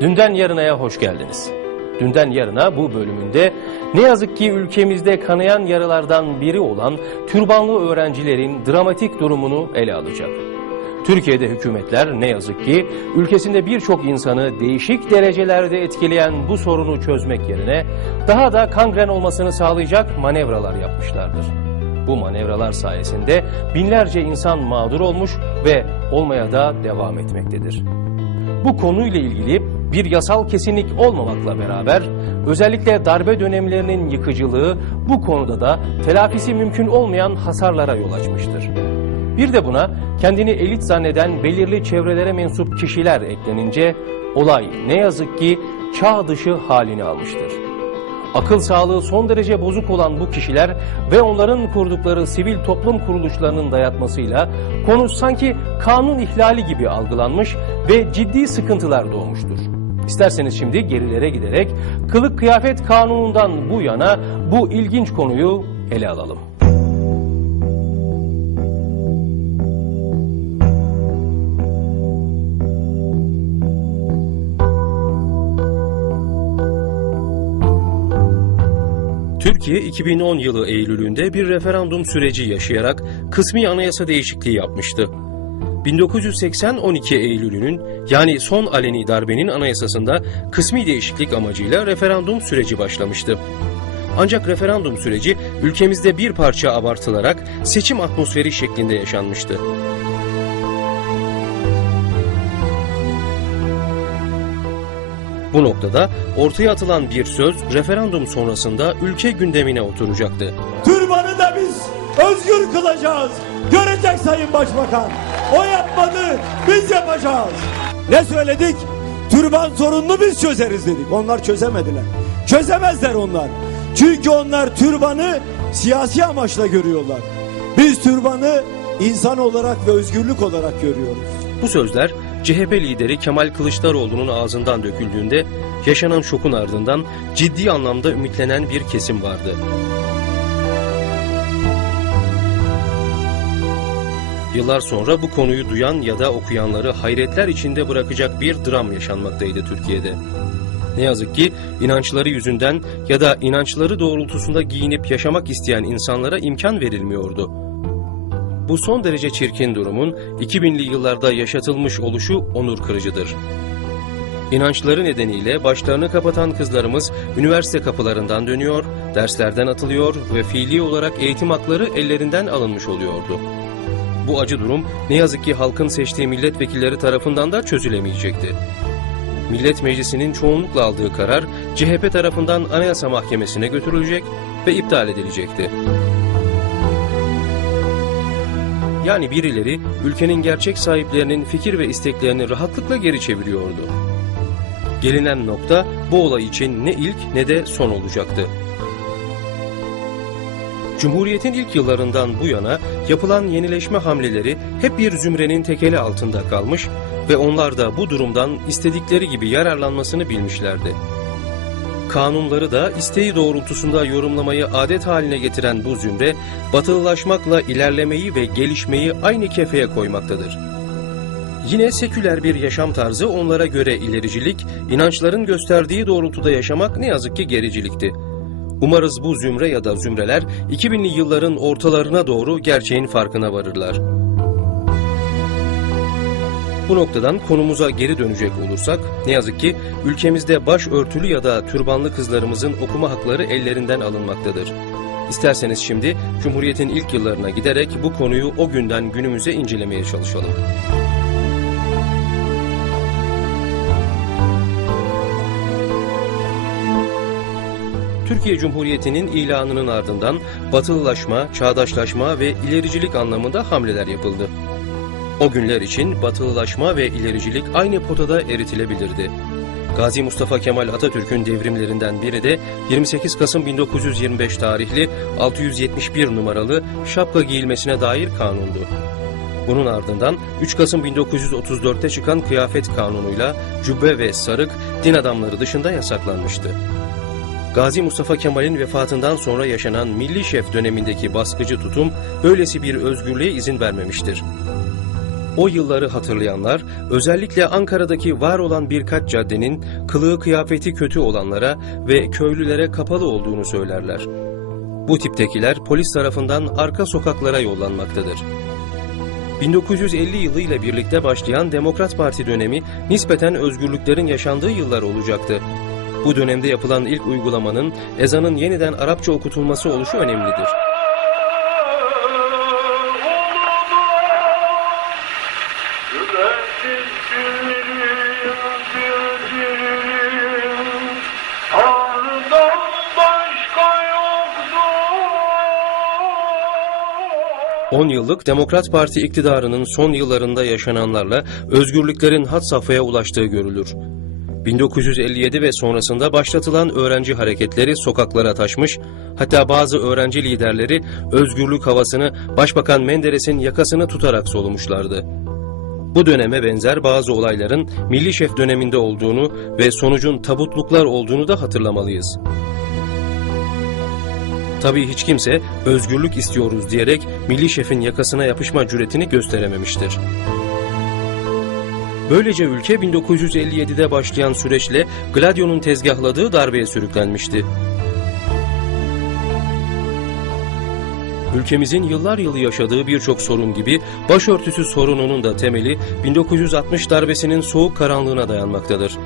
Dünden yarınaya hoş geldiniz. Dünden yarına bu bölümünde ne yazık ki ülkemizde kanayan yaralardan biri olan türbanlı öğrencilerin dramatik durumunu ele alacak. Türkiye'de hükümetler ne yazık ki ülkesinde birçok insanı değişik derecelerde etkileyen bu sorunu çözmek yerine daha da kangren olmasını sağlayacak manevralar yapmışlardır. Bu manevralar sayesinde binlerce insan mağdur olmuş ve olmaya da devam etmektedir. Bu konuyla ilgili bir yasal kesinlik olmamakla beraber özellikle darbe dönemlerinin yıkıcılığı bu konuda da telafisi mümkün olmayan hasarlara yol açmıştır. Bir de buna kendini elit zanneden belirli çevrelere mensup kişiler eklenince olay ne yazık ki çağ dışı halini almıştır. Akıl sağlığı son derece bozuk olan bu kişiler ve onların kurdukları sivil toplum kuruluşlarının dayatmasıyla konu sanki kanun ihlali gibi algılanmış ve ciddi sıkıntılar doğmuştur. İsterseniz şimdi gerilere giderek kılık kıyafet kanunundan bu yana bu ilginç konuyu ele alalım. Türkiye 2010 yılı Eylül'ünde bir referandum süreci yaşayarak kısmi anayasa değişikliği yapmıştı. 1980-12 Eylül'ünün yani son aleni darbenin anayasasında kısmi değişiklik amacıyla referandum süreci başlamıştı. Ancak referandum süreci ülkemizde bir parça abartılarak seçim atmosferi şeklinde yaşanmıştı. Bu noktada ortaya atılan bir söz referandum sonrasında ülke gündemine oturacaktı. Türbanı da biz özgür kılacağız. Görecek Sayın Başbakan. O yapmadı, biz yapacağız. Ne söyledik? Türban sorununu biz çözeriz dedik. Onlar çözemediler. Çözemezler onlar. Çünkü onlar türbanı siyasi amaçla görüyorlar. Biz türbanı insan olarak ve özgürlük olarak görüyoruz. Bu sözler CHP lideri Kemal Kılıçdaroğlu'nun ağzından döküldüğünde yaşanan şokun ardından ciddi anlamda ümitlenen bir kesim vardı. Yıllar sonra bu konuyu duyan ya da okuyanları hayretler içinde bırakacak bir dram yaşanmaktaydı Türkiye'de. Ne yazık ki inançları yüzünden ya da inançları doğrultusunda giyinip yaşamak isteyen insanlara imkan verilmiyordu. Bu son derece çirkin durumun 2000'li yıllarda yaşatılmış oluşu onur kırıcıdır. İnançları nedeniyle başlarını kapatan kızlarımız üniversite kapılarından dönüyor, derslerden atılıyor ve fiili olarak eğitim hakları ellerinden alınmış oluyordu. Bu acı durum ne yazık ki halkın seçtiği milletvekilleri tarafından da çözülemeyecekti. Millet Meclisi'nin çoğunlukla aldığı karar CHP tarafından Anayasa Mahkemesi'ne götürülecek ve iptal edilecekti. Yani birileri ülkenin gerçek sahiplerinin fikir ve isteklerini rahatlıkla geri çeviriyordu. Gelinen nokta bu olay için ne ilk ne de son olacaktı. Cumhuriyetin ilk yıllarından bu yana yapılan yenileşme hamleleri hep bir zümrenin tekeli altında kalmış ve onlar da bu durumdan istedikleri gibi yararlanmasını bilmişlerdi. Kanunları da isteği doğrultusunda yorumlamayı adet haline getiren bu zümre, batılılaşmakla ilerlemeyi ve gelişmeyi aynı kefeye koymaktadır. Yine seküler bir yaşam tarzı onlara göre ilericilik, inançların gösterdiği doğrultuda yaşamak ne yazık ki gericilikti. Umarız bu zümre ya da zümreler 2000'li yılların ortalarına doğru gerçeğin farkına varırlar. Bu noktadan konumuza geri dönecek olursak ne yazık ki ülkemizde başörtülü ya da türbanlı kızlarımızın okuma hakları ellerinden alınmaktadır. İsterseniz şimdi Cumhuriyet'in ilk yıllarına giderek bu konuyu o günden günümüze incelemeye çalışalım. Türkiye Cumhuriyeti'nin ilanının ardından batılılaşma, çağdaşlaşma ve ilericilik anlamında hamleler yapıldı. O günler için batılılaşma ve ilericilik aynı potada eritilebilirdi. Gazi Mustafa Kemal Atatürk'ün devrimlerinden biri de 28 Kasım 1925 tarihli 671 numaralı şapka giyilmesine dair kanundu. Bunun ardından 3 Kasım 1934'te çıkan kıyafet kanunuyla cübbe ve sarık din adamları dışında yasaklanmıştı. Gazi Mustafa Kemal'in vefatından sonra yaşanan Milli Şef dönemindeki baskıcı tutum böylesi bir özgürlüğe izin vermemiştir. O yılları hatırlayanlar özellikle Ankara'daki var olan birkaç caddenin kılığı kıyafeti kötü olanlara ve köylülere kapalı olduğunu söylerler. Bu tiptekiler polis tarafından arka sokaklara yollanmaktadır. 1950 yılı ile birlikte başlayan Demokrat Parti dönemi nispeten özgürlüklerin yaşandığı yıllar olacaktı. Bu dönemde yapılan ilk uygulamanın ezanın yeniden Arapça okutulması oluşu önemlidir. 10 yıllık Demokrat Parti iktidarının son yıllarında yaşananlarla özgürlüklerin had safhaya ulaştığı görülür. 1957 ve sonrasında başlatılan öğrenci hareketleri sokaklara taşmış, hatta bazı öğrenci liderleri özgürlük havasını Başbakan Menderes'in yakasını tutarak solumuşlardı. Bu döneme benzer bazı olayların Milli Şef döneminde olduğunu ve sonucun tabutluklar olduğunu da hatırlamalıyız. Tabii hiç kimse özgürlük istiyoruz diyerek Milli Şef'in yakasına yapışma cüretini gösterememiştir. Böylece ülke 1957'de başlayan süreçle Gladio'nun tezgahladığı darbeye sürüklenmişti. Ülkemizin yıllar yılı yaşadığı birçok sorun gibi başörtüsü sorununun da temeli 1960 darbesinin soğuk karanlığına dayanmaktadır.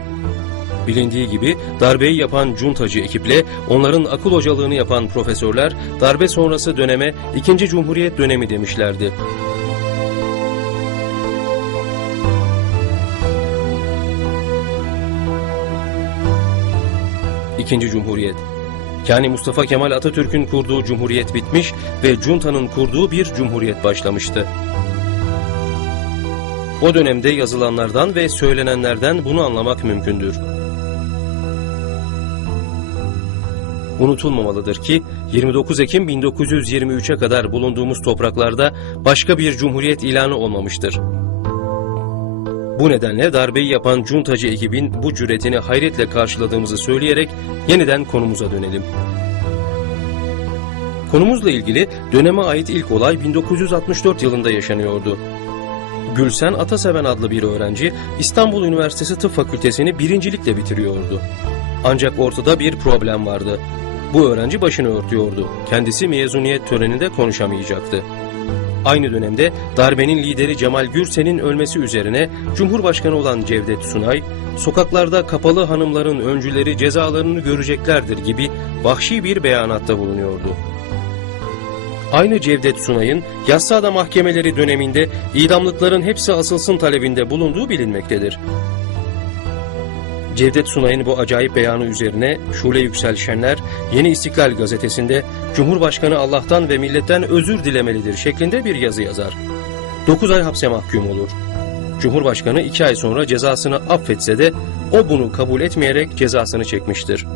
Bilindiği gibi darbeyi yapan cuntacı ekiple onların akıl hocalığını yapan profesörler darbe sonrası döneme 2. Cumhuriyet dönemi demişlerdi. İkinci Cumhuriyet. Yani Mustafa Kemal Atatürk'ün kurduğu cumhuriyet bitmiş ve Cunta'nın kurduğu bir cumhuriyet başlamıştı. O dönemde yazılanlardan ve söylenenlerden bunu anlamak mümkündür. Unutulmamalıdır ki 29 Ekim 1923'e kadar bulunduğumuz topraklarda başka bir cumhuriyet ilanı olmamıştır. Bu nedenle darbeyi yapan cuntacı ekibin bu cüretini hayretle karşıladığımızı söyleyerek yeniden konumuza dönelim. Konumuzla ilgili döneme ait ilk olay 1964 yılında yaşanıyordu. Gülsen Ataseven adlı bir öğrenci İstanbul Üniversitesi Tıp Fakültesini birincilikle bitiriyordu. Ancak ortada bir problem vardı. Bu öğrenci başını örtüyordu. Kendisi mezuniyet töreninde konuşamayacaktı. Aynı dönemde darbenin lideri Cemal Gürsel'in ölmesi üzerine Cumhurbaşkanı olan Cevdet Sunay, sokaklarda kapalı hanımların öncüleri cezalarını göreceklerdir gibi vahşi bir beyanatta bulunuyordu. Aynı Cevdet Sunay'ın Yassıada mahkemeleri döneminde idamlıkların hepsi asılsın talebinde bulunduğu bilinmektedir. Cevdet Sunay'ın bu acayip beyanı üzerine Şule Yüksel Yeni İstiklal gazetesinde Cumhurbaşkanı Allah'tan ve milletten özür dilemelidir şeklinde bir yazı yazar. 9 ay hapse mahkum olur. Cumhurbaşkanı 2 ay sonra cezasını affetse de o bunu kabul etmeyerek cezasını çekmiştir.